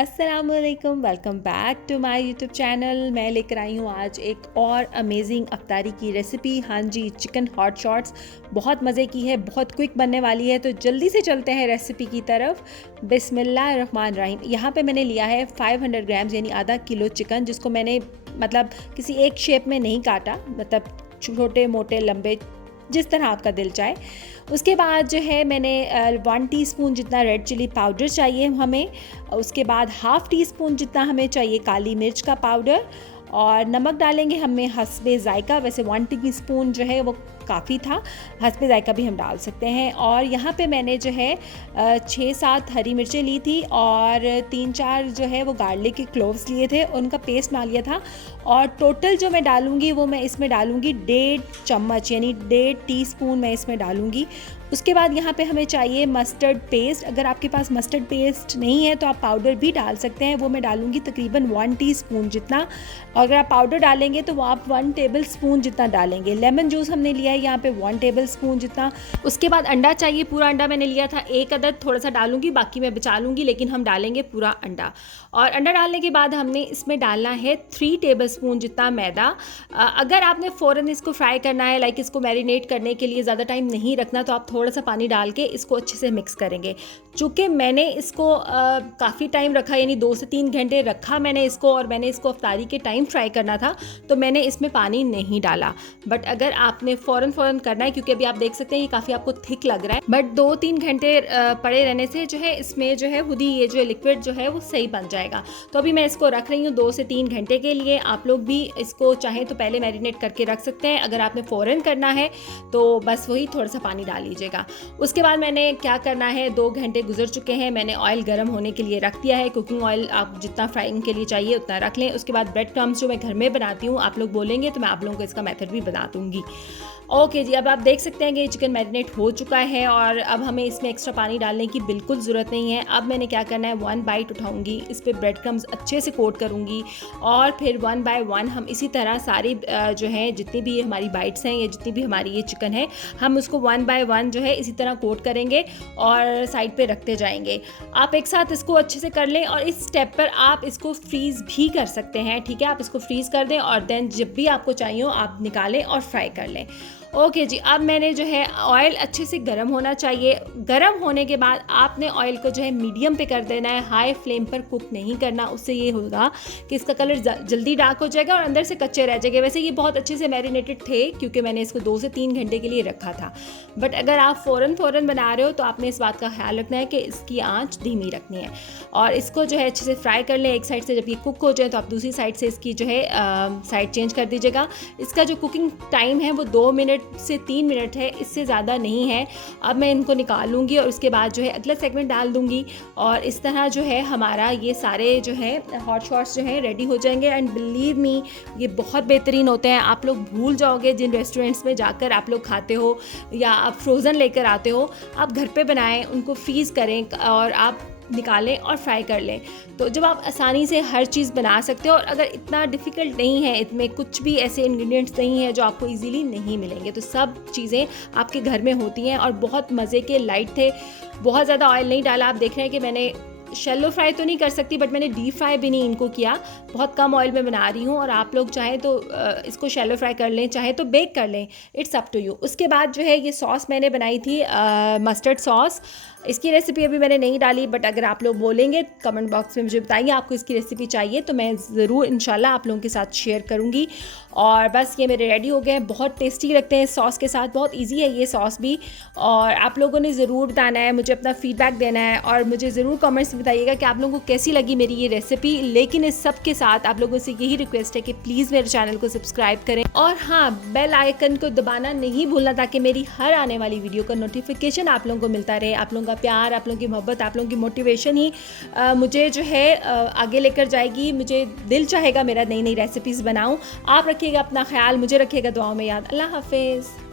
अस्सलामुअलैकुम, welcome back to my YouTube channel. मैं लेकर आई हूँ आज एक और अमेजिंग अफ्तारी की रेसिपी। हाँ जी, चिकन हॉट शॉट्स बहुत मज़े की है, बहुत क्विक बनने वाली है। तो जल्दी से चलते हैं रेसिपी की तरफ। बिस्मिल्लाहिर्रहमानिर्रहीम। यहाँ पे मैंने लिया है 500 ग्राम्स यानी आधा किलो चिकन, जिसको मैंने मतलब किसी एक शेप में नहीं काटा, मतलब छोटे मोटे लंबे जिस तरह आपका दिल चाहे। उसके बाद जो है मैंने 1 टीस्पून जितना रेड चिली पाउडर चाहिए हमें। उसके बाद हाफ़ टी स्पून जितना हमें चाहिए काली मिर्च का पाउडर, और नमक डालेंगे हमें हस्बे ज़ायका। वैसे 1 टीस्पून जो है वो काफ़ी था, हस्बे ज़ायका भी हम डाल सकते हैं। और यहाँ पे मैंने जो है 6-7 हरी मिर्चें ली थी और 3-4 जो है वो गार्लिक के क्लोव्स लिए थे, उनका पेस्ट बना लिया था। और टोटल जो मैं डालूँगी वो मैं इसमें डालूँगी 1.5 चम्मच यानी 1.5 टीस्पून मैं इसमें डालूँगी। उसके बाद यहाँ पे हमें चाहिए मस्टर्ड पेस्ट। अगर आपके पास मस्टर्ड पेस्ट नहीं है तो आप पाउडर भी डाल सकते हैं, वो मैं डालूँगी तकरीबन 1 टीस्पून जितना। और अगर आप पाउडर डालेंगे तो वो आप 1 टेबल स्पून जितना डालेंगे। लेमन जूस हमने लिया है यहाँ पे 1 टेबल स्पून जितना। उसके बाद अंडा चाहिए, पूरा अंडा मैंने लिया था 1 अदद, थोड़ा सा डालूंगी, बाकी मैं बचा लूँगी, लेकिन हम डालेंगे पूरा अंडा। और अंडा डालने के बाद हमने इसमें डालना है 3 टेबल स्पून जितना मैदा। अगर आपने फ़ौरन इसको फ्राई करना है, लाइक इसको मैरिनेट करने के लिए ज़्यादा टाइम नहीं रखना, तो आप थोड़ा सा पानी डाल के इसको अच्छे से मिक्स करेंगे। चूँकि मैंने इसको काफ़ी टाइम रखा, यानी 2 से 3 घंटे रखा मैंने इसको, और मैंने इसको अफ्तारी के टाइम फ्राई करना था, तो मैंने इसमें पानी नहीं डाला। बट अगर आपने फ़ौरन करना है, क्योंकि अभी आप देख सकते हैं ये काफ़ी आपको थिक लग रहा है, बट 2-3 घंटे पड़े रहने से जो है इसमें जो है खुद ही ये जो लिक्विड जो है वो सही बन जाएगा। तो अभी मैं इसको रख रही हूँ 2 से 3 घंटे के लिए। आप लोग भी इसको चाहें तो पहले मैरिनेट करके रख सकते हैं। अगर आपने फ़ौरन करना है तो बस वही थोड़ा सा पानी डाल लीजिएगा। उसके बाद मैंने क्या करना है, 2 घंटे गुजर चुके हैं, मैंने ऑयल गर्म होने के लिए रख दिया है। कुकिंग ऑयल आप जितना फ्राइंग के लिए चाहिए उतना रख लें। उसके बाद ब्रेड क्रम्स जो मैं घर में बनाती हूँ, आप लोग बोलेंगे तो मैं आप लोगों को इसका मेथड भी बता दूँगी। ओके जी, अब आप देख सकते हैं कि चिकन मैरिनेट हो चुका है और अब हमें इसमें एक्स्ट्रा पानी डालने की बिल्कुल ज़रूरत नहीं है। अब मैंने क्या करना है, 1 बाइट उठाऊंगी, इस पर ब्रेड क्रम्स अच्छे से कोट करूंगी, और फिर 1 बाय 1 हम इसी तरह सारी जो है जितनी भी हमारी बाइट्स हैं या जितनी भी हमारी ये चिकन है, हम उसको 1 बाय 1 जो है इसी तरह कोट करेंगे और साइड पे रखते जाएंगे। आप एक साथ इसको अच्छे से कर लें, और इस स्टेप पर आप इसको फ्रीज़ भी कर सकते हैं। ठीक है, आप इसको फ्रीज़ कर दें और देन जब भी आपको चाहिए हो आप निकालें और फ्राई कर लें। ओके जी, अब मैंने जो है ऑयल अच्छे से गर्म होना चाहिए। गर्म होने के बाद आपने ऑयल को जो है मीडियम पे कर देना है, हाई फ्लेम पर कुक नहीं करना। उससे ये होगा कि इसका कलर जल्दी डार्क हो जाएगा और अंदर से कच्चे रह जाएंगे। वैसे ये बहुत अच्छे से मैरिनेटेड थे क्योंकि मैंने इसको 2 से 3 घंटे के लिए रखा था, बट अगर आप फ़ौरन बना रहे हो तो आपने इस बात का ख्याल रखना है कि इसकी आँच धीमी रखनी है। और इसको जो है अच्छे से फ्राई कर लें। एक साइड से जब ये कुक हो जाए तो आप दूसरी साइड से इसकी जो है साइड चेंज कर दीजिएगा। इसका जो कुकिंग टाइम है वो 2 मिनट से 3 मिनट है, इससे ज़्यादा नहीं है। अब मैं इनको निकालूंगी और उसके बाद जो है अगला सेगमेंट डाल दूंगी, और इस तरह जो है हमारा ये सारे जो है हॉट शॉट्स जो है रेडी हो जाएंगे। एंड बिलीव मी, ये बहुत बेहतरीन होते हैं। आप लोग भूल जाओगे जिन रेस्टोरेंट्स में जाकर आप लोग खाते हो या आप फ्रोज़न लेकर आते हो, आप घर पे बनाएं, उनको फ्रीज़ करें और आप निकालें और फ्राई कर लें। तो जब आप आसानी से हर चीज़ बना सकते हो, और अगर इतना डिफ़िकल्ट नहीं है, इसमें कुछ भी ऐसे इंग्रेडिएंट्स नहीं है जो आपको इजीली नहीं मिलेंगे, तो सब चीज़ें आपके घर में होती हैं और बहुत मज़े के लाइट थे। बहुत ज़्यादा ऑयल नहीं डाला। आप देख रहे हैं कि मैंने शैलो फ्राई तो नहीं कर सकती, बट मैंने डीप फ्राई भी नहीं इनको किया, बहुत कम ऑयल में बना रही हूँ। और आप लोग चाहें तो इसको शैलो फ्राई कर लें, चाहे तो बेक कर लें, इट्स अप टू यू। उसके बाद जो है ये सॉस मैंने बनाई थी मस्टर्ड सॉस। इसकी रेसिपी अभी मैंने नहीं डाली, बट अगर आप लोग बोलेंगे कमेंट बॉक्स में मुझे बताइए आपको इसकी रेसिपी चाहिए, तो मैं ज़रूर इंशाल्लाह आप लोगों के साथ शेयर करूँगी। और बस ये मेरे रेडी हो गए हैं। बहुत टेस्टी लगते हैं सॉस के साथ, बहुत इजी है ये सॉस भी। और आप लोगों ने ज़रूर बताना है, मुझे अपना फीडबैक देना है, और मुझे ज़रूर कमेंट्स में बताइएगा कि आप लोगों को कैसी लगी मेरी ये रेसिपी। लेकिन इस सब के साथ आप लोगों से यही रिक्वेस्ट है कि प्लीज़ मेरे चैनल को सब्सक्राइब करें, और हाँ, बेल आइकन को दबाना नहीं भूलना, ताकि मेरी हर आने वाली वीडियो का नोटिफिकेशन आप लोगों को मिलता रहे। आप लोगों का प्यार, आप लोगों की मोहब्बत, आप लोगों की मोटिवेशन ही मुझे जो है आगे लेकर जाएगी। मुझे दिल चाहेगा मेरा नई नई रेसिपीज़ बनाऊँ। आप रखिएगा अपना ख्याल, मुझे रखिएगा दुआओं में याद। अल्लाह हाफिज़।